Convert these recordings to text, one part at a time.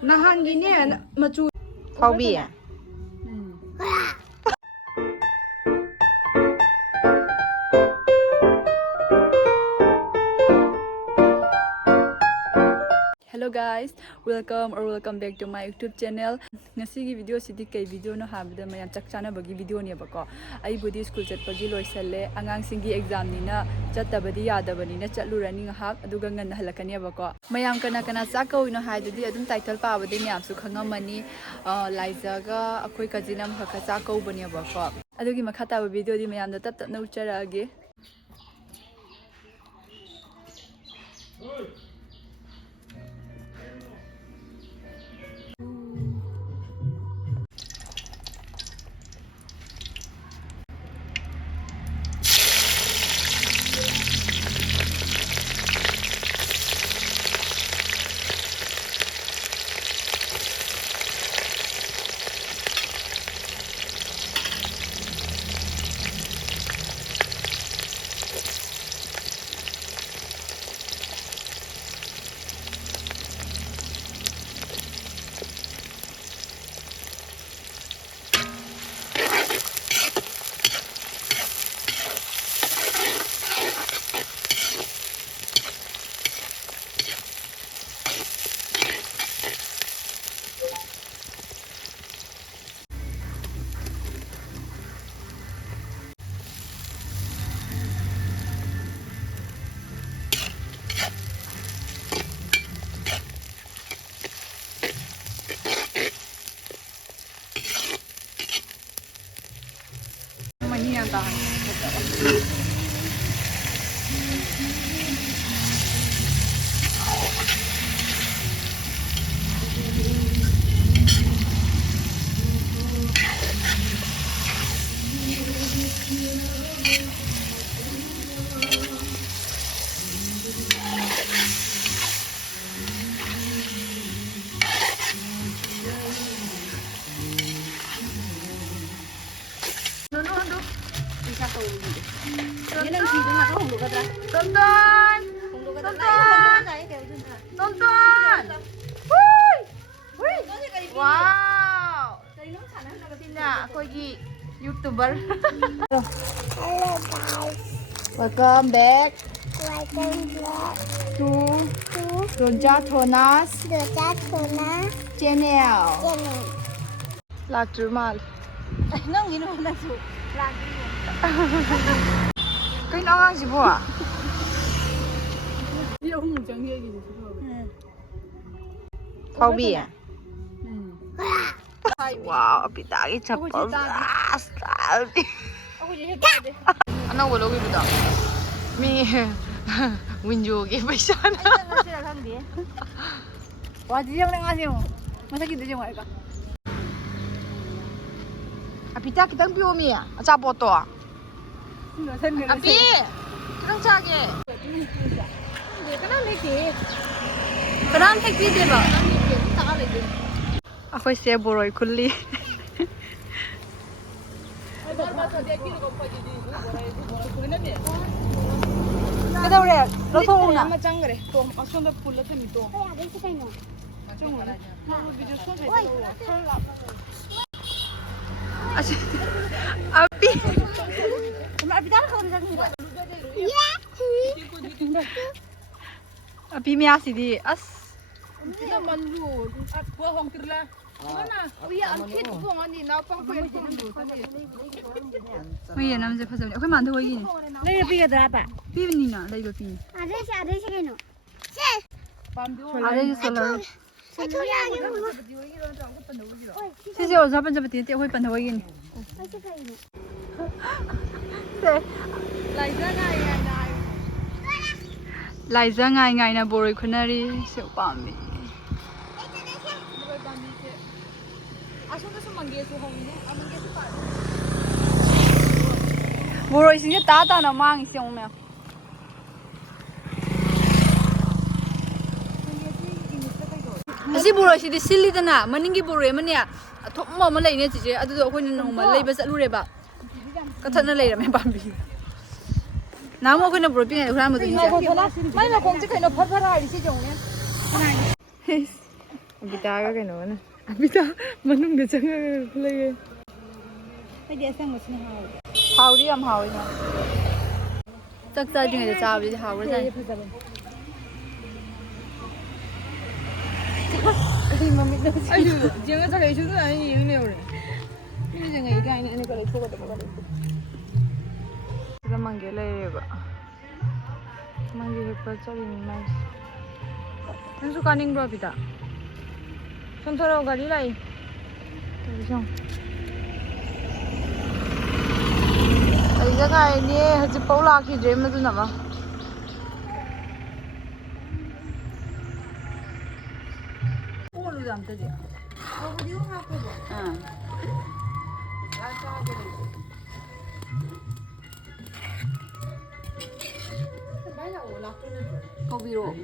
Nahanginya macu Yaifabi Hello guys, welcome back to my YouTube channel. Ngasi video sidi kai video no habda mayam chakchana bagi video ne bako. Ai budi school chat pagi loisalle angang singi exam ni na chatabadi yadabani na chatlurani ngahak aduga ngan halakani bako. Mayam kana chaka uino haidudi adum title pa abadi myam su khangamani Laija ga akoi kajinam hakha chaka ubani bako. Adugi makhata video di mayam da tat na ucharage. Wow! YouTuber. Hello guys. Welcome back to Laija Thona's channel. channel. Lakturmal. Nang gino na su. Lagi. Kain angang si Boa. Yaifabi. Wow, pitagi chapal. Ano wala ko bida. Mi window ke paisa na. Wadi yang nang asio. Masa kita jeng ka. Apita kitang biomi ya. Acha boto. Api. Kitang chage. Kanang tek di de ba. Ako'y siya boroi kulli. Kita udah, lo tuh na. Macam ngere, tuh, asal dah pulang kan itu. Api. Api miasi di as. Kita malu, aku orang terlah. Mana? Iya, akhir tu orang ni napang pun. Oh iya, nama saya pasal ni. Aku mandu lagi ni. Laija pi berapa? Pi ni na, Laija pi. Ada sih keno. Ada je solar. Satu lagi. Sisi orang siapa siapa tiada aku pandu lagi ni. Laija ngai na boroi kunari siapa ni. Boroi sini tata na mang siang me. Asi boroi sini silly dana, maningi boroi mana? Thok mo malai ni cici, adu tu aku ni nong malai besar lure ba. Kata na lay ramai bambi. น้ำมันขึ้นบนปิ้งไงคุณน้ำมันตัวนี้จ้ะไม่เราคงจะเคยเราพัดพัดอะไรที่จงเนี่ย บิตาก็แค่นั้นบิตามันนุ่งเดือดจังเลย ไอเดียสร้างมาชิ้นห้า好的，好的。这这点就差不多好了噻。哎呦，今个这个就是俺赢了嘞，你这个一看，你过来错过的不过来。这个忙给累吧？忙给不这里忙。那是干宁多比的。从头到这里来，对不上。cái ngày đi chỉ bảo là khi dream mà tôi nằm à ô lu làm thế gì ô cái điều khác cái gì câu bì rồi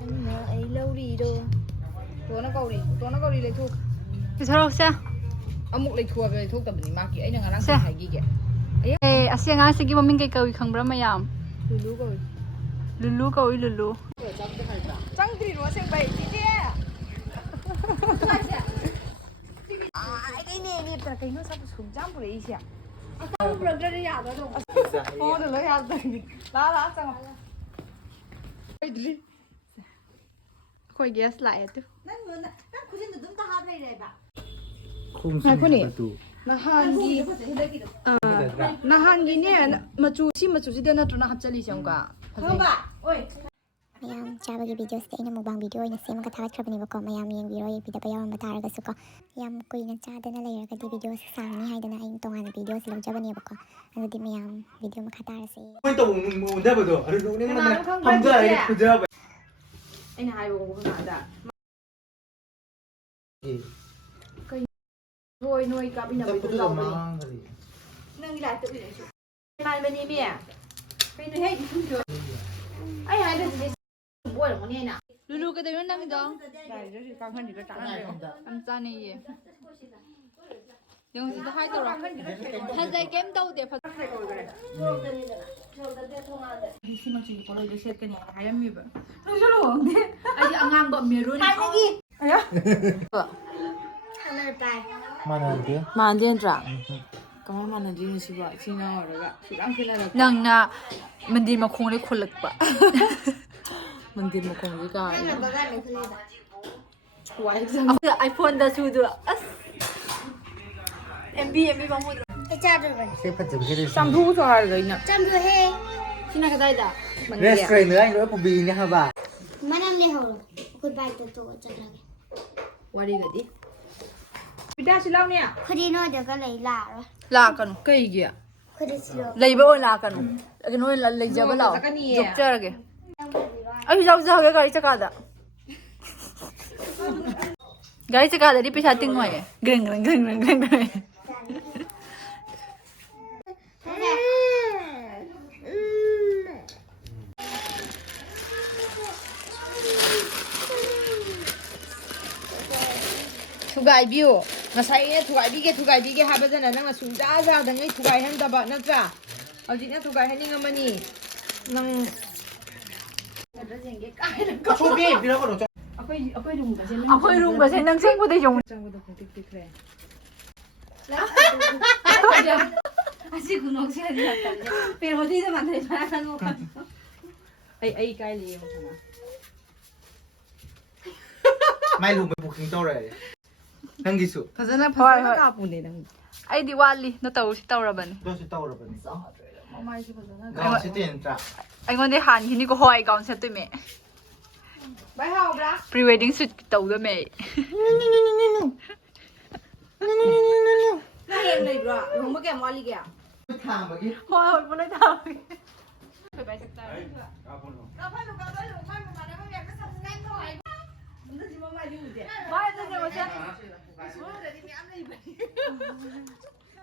anh nhớ ấy lâu đi đâu tôi nó câu đi lấy thuốc thì sao đâu xem Amuk lấy thua về thuốc tập bệnh mắc vậy nên là đang hay gì vậy? Ê, à xem ngay cái mình cái câu không bấm mày am. Lulu câu lulu. Trăng thì nó xem bậy chị thế. Ai đây nè nè, tại cái nó sắp xuống trăng rồi ý chứ? không được ra đi à đâu Ô, được lấy hạt rồi. Lá trăng. Khôi guess lại tu.นั่นคุณจะต้องตาหาได้เลยแบบ 나한기 네 마주 시다 나트나 합찰리 샹가. เข้าบ่ะโอ้ย mayam chabagi video ste ina mukbang video ina sema ka thawat khrabani ba ko mayam yeng biro ye pida bayam ba taraga su ko yam kuina cha dana leira ka di video sa sangni haidana aing tongan video sa lawjabani ba ko anu di mayam video ma khatara se 또 뭔데 보도 아니 누구는 맨날 함자 이렇게 그저 Anh hai bộ không phải đã. Thôi nuôi cá bây giờ mới tự lòng rồi. nâng đi lại tự nhiên Mai bên đi mẹ. Cái này hết không được. Anh hai đứa gì buổi là món này nè. Lulu cái đấy nó đang đó. Đây rất là căng hơn thì cái cá này. Ăn cha này gì? Nhưng mà hai tàu rồi. Hai dây kem đâu để phải. Xin chị có lời để xét cái này hai em mì vậy. Nó rất là ổn thế. Anh ăn ngang bậm mì luôn. hai cái gì Ayo. 하늘 발 만원이요? 만젠tra. Kamu mana jenis sih pak? Cina orang. Sudah kena ada. Nang na mandir mà không lấy khuôn lực ba. Mandir mau kong juga. 하늘 바가를 흘리다 Wah, iPhone dah sudah. MB bang mu. 해자를 봐 세파 좀 그래. Shampoo cho hai người nè. 짬도 해 Sina cái đây da. 레스토랑 nữa anh nói của bì nha bà. 만남 내 하러 굿바이 또 어쩌라게 Qua đi rồi đi. Pita xin lau nè. 그리 너 내가 레이라 La cái Cây kìa. 그리 싫어 lấy bao la cái nó là lấy giờ bao lâu? Dục chơi cái. Ai giao giao cái chắc cả đó. Gái chắc cả đó đi pita tiếng ngoài. Gừng. Thugai biu. Ngasai nya thugai bige habadana nang sungja ja dangai thugai han da ba natra. Hojikna thugai hani ngamani. Nang 초비 비라고 너. akwai dum ka sen. Akwai rung ba sai nang sing ko de jong. Chang ko tik tik re. 아직 그놈 시간이 났다 pero 어디서 만들지 말라는 거 Ai kai li mo sana. ไม่รู้ไม่บุกถึงโตเลยนั่งกี่สุด Khazana phasa ka pu ne nang. Ai Diwali nó tàu ra bần. โดนสุดโตแล้วเป็น Mamai si khazana. น้องสิเตียนจ้ะ Anh ngon để hàn khi ni có hoài gọn sẽ tụi mẹ. Bai hao bra. Pre-wedding shoot tàu đó mẹ. Na hen nei bra. Hong ma ke ma li ke. ทางเมื่อกี้ Hoa hồi bữa nay tao. Phải bài sắc tay. Ka pha lu ka ba lu mai ma na ma ya ka subscribe ko ai. Nó chỉ mamai li de. Mai tôi sẽ vào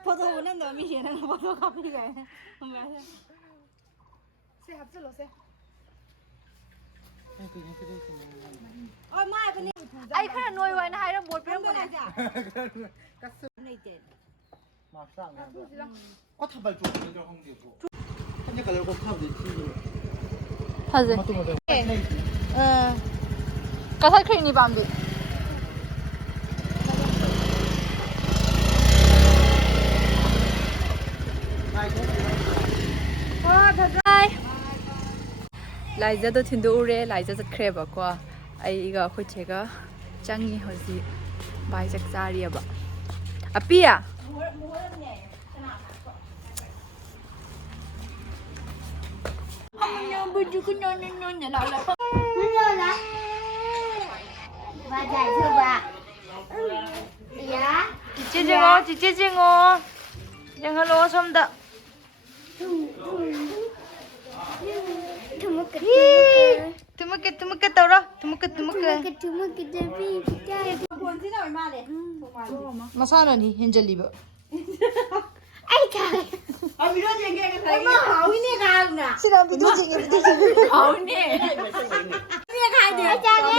포토 보는 놈이 얘는 포토 카피가 Se hab se lo se. ôi mai bên này Ai khá là nuôi vậy nó hay nó buồn phải không bên này này. dạ cái này tiền มาสร้างก็ทำไปจุดนี้ก็ห้องเดียว 컬러 꼭 하면 되지. 하지. 맞다 맞다. 가사 크리니 밤비. 라이자도 틴도우레 라이자 ꯆꯠꯈ꯭ꯔꯦꯕꯀꯣ ꯑꯩꯒ ꯑꯩꯈꯣꯏ ꯆꯦꯒ ꯆꯪꯉꯤ ꯍꯧꯖꯤꯛ ꯕꯥꯏ ꯆꯥꯛ ꯆꯥꯔꯤꯑꯕ ꯑꯄꯤꯌꯥ 지지 징어 징어로 솜다 투묵게 떠라 투묵게 마사나니 현절리버 시간 비도징이 아우니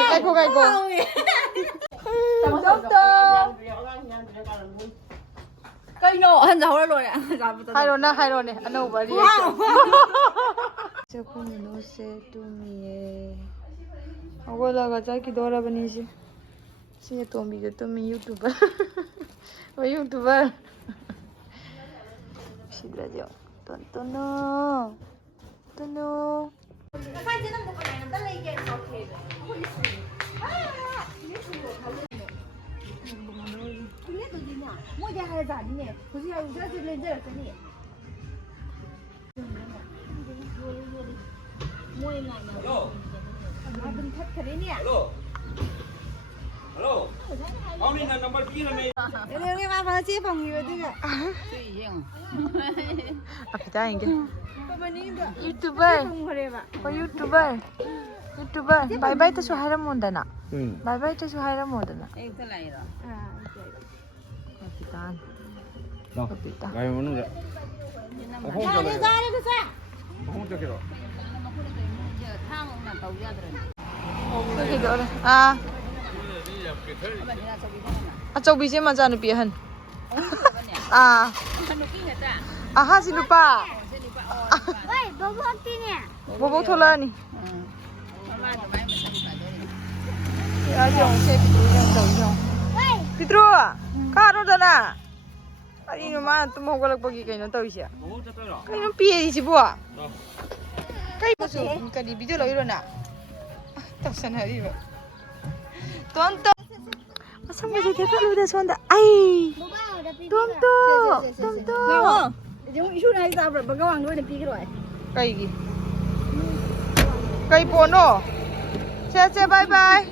가이고 그이노 한자 호라로네 하이로네 아노바리 저분이 노세 뚜미에 어걸라가 자기 돌아보니지 시에 뚜미가 뚜미 유튜버 유튜버 시드라죠 tontono Hello. Ông đi là number 2 là mày. 아프다 이게 유튜버 바이바이 때수 하이람 온다나 응. 바이바이 때수 하이람 온다나 아프다 가요 오는 거. 홍 저기로. 아 아저비지 맞아는 비한 아 아하시 루파 보복 톨라니 야정 세비도 피드로 가로잖아 아니 이놈아 또 먹으려고 보기 그냥 또 있어 그냥 피해지 뭐야 그이 무슨 그러니까 이 비디오로 이러나 떡선하리고 tonto sampai dia udah sonda ai tonto kai gi kai pono che bye bye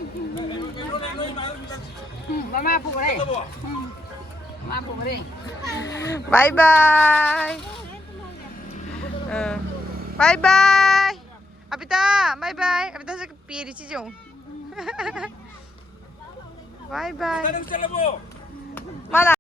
bye bye bye bye apita bye bye apita sa piri si jong bye bye. Mana?